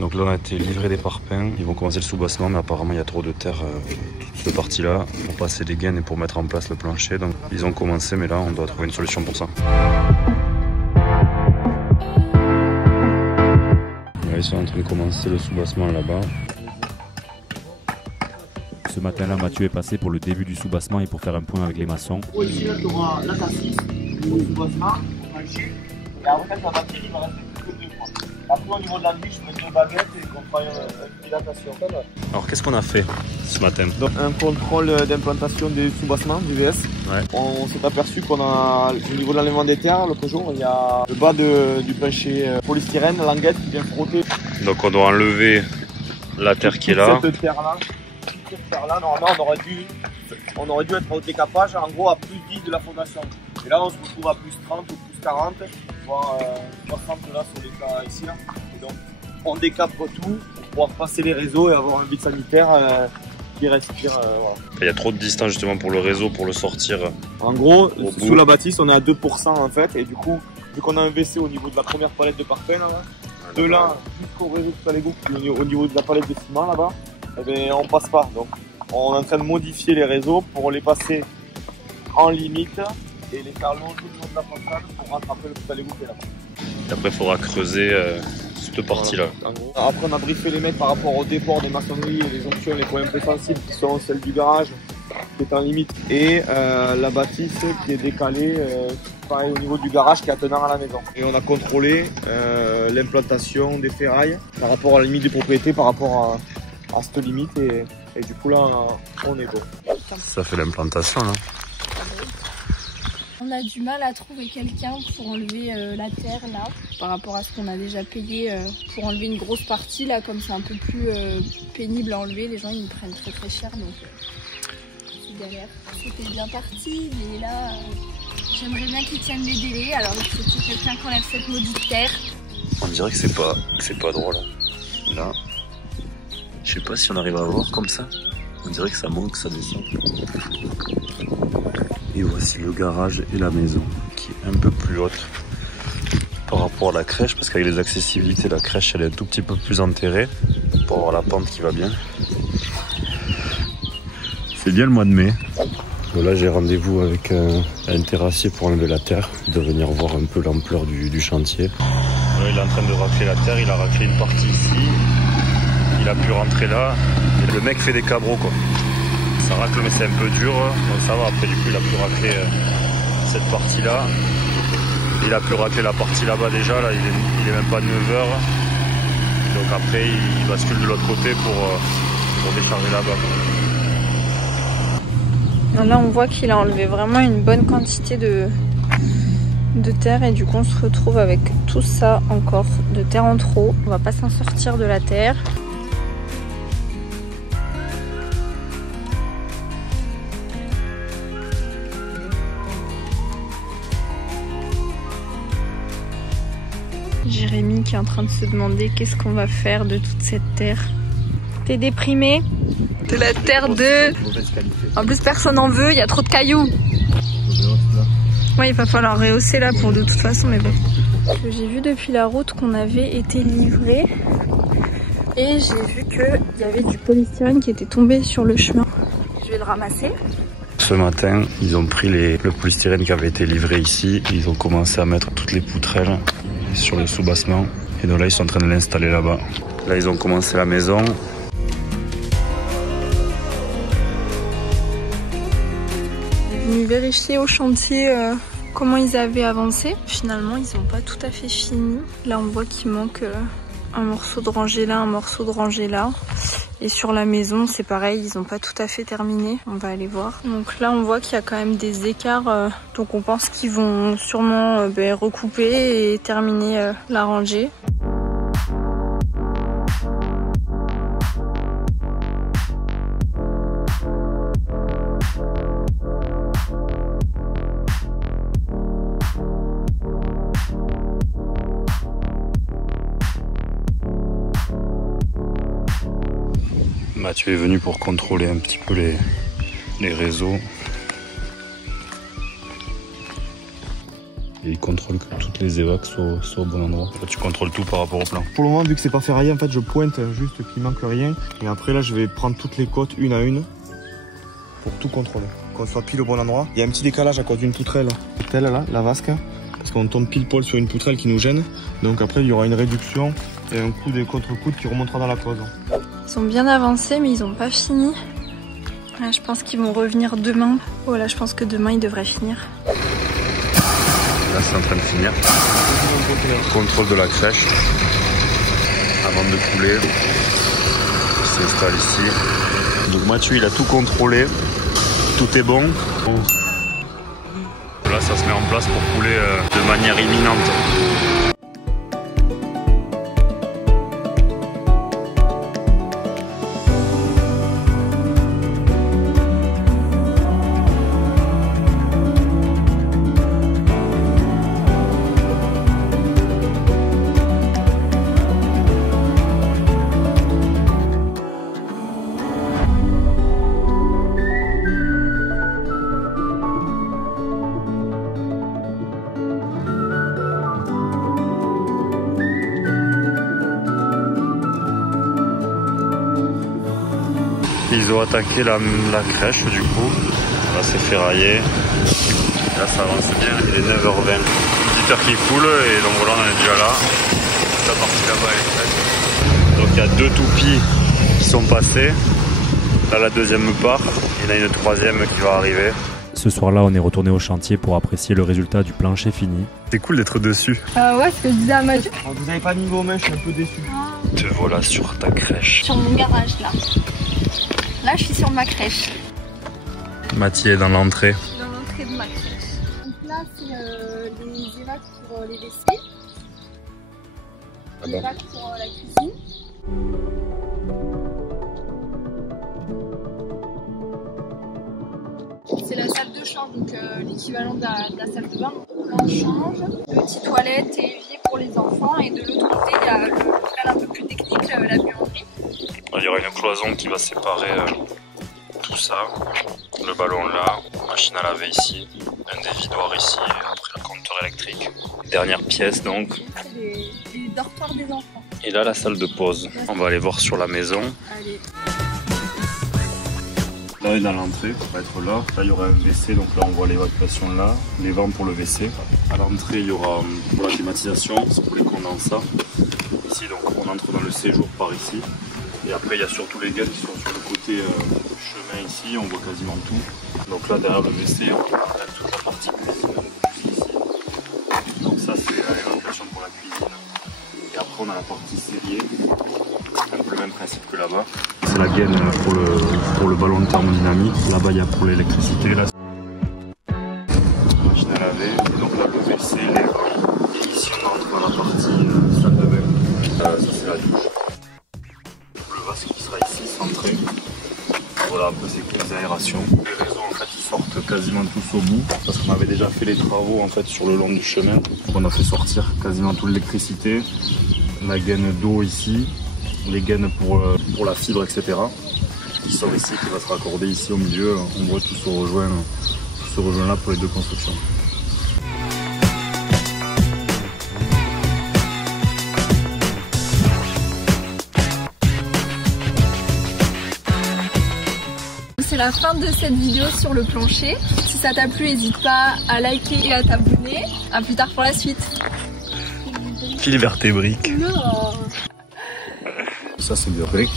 Donc là on a été livré des parpaings, ils vont commencer le soubassement mais apparemment il y a trop de terre toute cette partie là pour passer les gaines et pour mettre en place le plancher. Donc ils ont commencé mais là on doit trouver une solution pour ça. Là, ils sont en train de commencer le soubassement là-bas. Ce matin-là, Mathieu est passé pour le début du soubassement et pour faire un point avec les maçons. Ici, là, tu auras la cassis, le soubassement, le plancher, et après, quand la bâtisse, il va rester plus que 2 points. Après, au niveau de la grille, je mets 2 baguettes et on fera une dilatation. Alors qu'est-ce qu'on a fait ce matin? Donc, un contrôle d'implantation du soubassement, du VS. Ouais. On s'est aperçu qu'on a, au niveau de l'enlèvement des terres, l'autre jour, il y a le bas du plancher polystyrène, languette qui vient frotter. Donc on doit enlever la terre qui est là. Cette terre-là, normalement, on aurait dû être au décapage, en gros à plus 10 de la fondation. Et là, on se retrouve à plus 30 ou plus 40, voire 60 là sur les cas ici. Là. Et donc, on décapre tout pour pouvoir passer les réseaux et avoir un vide sanitaire qui respire. Voilà. Il y a trop de distance justement pour le réseau, pour le sortir. En gros, sous la bâtisse, on est à 2% en fait. Et du coup, vu qu'on a un WC au niveau de la première palette de parpaing, de là jusqu'au réseau de Salégo, au niveau de la palette de ciment là-bas, eh bien, on passe pas. Donc, on est en train de modifier les réseaux pour les passer en limite et les faire longer le long de la façade pour rattraper le Salégo qui est là-bas. Et après, il faudra creuser cette partie-là. Voilà. Après, on a briefé les mecs par rapport au déport des maçonneries et les jonctions, les points un peu sensibles qui sont celles du garage qui est en limite et la bâtisse qui est décalée pareil au niveau du garage qui est attenant à la maison. Et on a contrôlé l'implantation des ferrailles par rapport à la limite des propriétés, par rapport à cette limite et du coup là on est bon. Ça fait l'implantation là. On a du mal à trouver quelqu'un pour enlever la terre là, par rapport à ce qu'on a déjà payé pour enlever une grosse partie là, comme c'est un peu plus pénible à enlever, les gens ils nous prennent très très cher donc c'est galère. C'était bien parti mais là j'aimerais bien qu'ils tiennent les délais, alors il faut qu'il y ait quelqu'un qui enlève cette maudite terre. On dirait que c'est pas drôle. Là, je sais pas si on arrive à voir comme ça. On dirait que ça monte, ça descend. Et voici le garage et la maison qui est un peu plus haute par rapport à la crèche, parce qu'avec les accessibilités, la crèche elle est un tout petit peu plus enterrée pour avoir la pente qui va bien. C'est bien le mois de mai. Donc là j'ai rendez-vous avec un terrassier pour enlever la terre, de venir voir un peu l'ampleur du chantier. Là, il est en train de racler la terre, il a raclé une partie ici, il a pu rentrer là, et le mec fait des cabros quoi. Ça racle mais c'est un peu dur, donc ça va, après du coup il a pu racler cette partie là, il a pu racler la partie là-bas déjà, là il est même pas 9h, donc après il bascule de l'autre côté pour décharger là-bas. Là on voit qu'il a enlevé vraiment une bonne quantité de terre et du coup on se retrouve avec tout ça encore de terre en trop. On va pas s'en sortir de la terre. Jérémy qui est en train de se demander qu'est-ce qu'on va faire de toute cette terre. T'es déprimé? De la terre de... En plus personne n'en veut, il y a trop de cailloux. Ouais, il va falloir rehausser là pour de toute façon, mais bon. J'ai vu depuis la route qu'on avait été livré et j'ai vu qu'il y avait du polystyrène qui était tombé sur le chemin. Je vais le ramasser. Ce matin, ils ont pris le polystyrène qui avait été livré ici, ils ont commencé à mettre toutes les poutrelles sur le soubassement et donc là ils sont en train de l'installer là-bas. Là ils ont commencé la maison. Venu vérifier au chantier comment ils avaient avancé. Finalement ils n'ont pas tout à fait fini. Là on voit qu'il manque un morceau de rangée là, un morceau de rangée là. Et sur la maison c'est pareil, ils n'ont pas tout à fait terminé. On va aller voir. Donc là on voit qu'il y a quand même des écarts. Donc on pense qu'ils vont sûrement recouper et terminer la rangée. Mathieu est venu pour contrôler un petit peu les réseaux. Et il contrôle que toutes les évacs soient au bon endroit. Toi, tu contrôles tout par rapport au plan. Pour le moment, vu que c'est pas ferraillé, en fait, je pointe juste qu'il manque rien. Et après, là, je vais prendre toutes les côtes une à une pour tout contrôler. Qu'on soit pile au bon endroit. Il y a un petit décalage à cause d'une poutrelle. Telle là, la vasque. Parce qu'on tombe pile poil sur une poutrelle qui nous gêne. Donc après, il y aura une réduction et un coup des contre-coudes qui remontera dans la pause. Ils ont bien avancé, mais ils n'ont pas fini. Là, je pense qu'ils vont revenir demain. Oh là, je pense que demain, ils devraient finir. Là, c'est en train de finir. Contrôle de la crèche. Avant de couler. Il s'installe ici. Donc Mathieu, il a tout contrôlé. Tout est bon. Là, ça se met en place pour couler de manière imminente. Ils ont attaqué la crèche du coup. Là c'est ferraillé. Là ça avance bien, il est 9h20. Petite heure qui coule et donc voilà, on est déjà là. La partie là-bas elle est faite. Donc il y a 2 toupies qui sont passés. Là la deuxième part. Il y en a une troisième qui va arriver. Ce soir-là, on est retourné au chantier pour apprécier le résultat du plancher fini. C'est cool d'être dessus. Ouais, ce que je disais à Mathieu. Vous n'avez pas mis vos mains, je suis un peu déçu. Te voilà sur ta crèche. Sur mon garage là. Là, je suis sur ma crèche. Mathieu est dans l'entrée. Dans l'entrée de ma crèche. Donc là, c'est les évacs pour les WC. Les évacs pour la cuisine. C'est la salle de chambre, donc l'équivalent de la salle de bain. Là, on change. Petite toilette et évier pour les enfants. Et de l'autre côté, il y a le local un peu plus technique, la buanderie. Il y aura une cloison qui va séparer tout ça. Le ballon là, machine à laver ici, un dévidoir ici, et après le compteur électrique. Dernière pièce donc. C'est les dortoirs des enfants. Et là la salle de pause. On va aller voir sur la maison. Allez. Là dans l'entrée, on va être là. Là il y aura un WC, donc là on voit l'évacuation là, les vents pour le WC. À l'entrée il y aura pour la climatisation, c'est pour les condensats. Ici donc on entre dans le séjour par ici. Et après il y a surtout les gaines qui sont sur le côté chemin ici, on voit quasiment tout. Donc là derrière le WC on a toute la partie cuisine ici. Donc ça c'est l'alimentation pour la cuisine. Et après on a la partie cellier, un peu le même principe que là-bas. C'est la gaine pour le ballon de thermodynamique. Là-bas il y a pour l'électricité. Là la machine à laver. Et donc là le WC, les vents. Et ici on entre dans la partie salle de bain. Ça c'est la douche. Le vasque qui sera ici centré. Voilà, après c'est les aérations. Les réseaux en fait ils sortent quasiment tous au bout parce qu'on avait déjà fait les travaux en fait sur le long du chemin. On a fait sortir quasiment toute l'électricité, la gaine d'eau ici, les gaines pour la fibre etc. Qui sort ici, qui va se raccorder ici au milieu. On voit tout se rejoint là pour les 2 constructions. C'est la fin de cette vidéo sur le plancher. Si ça t'a plu, n'hésite pas à liker et à t'abonner. A plus tard pour la suite. Fil vertébrique. Non. Ça c'est des briques.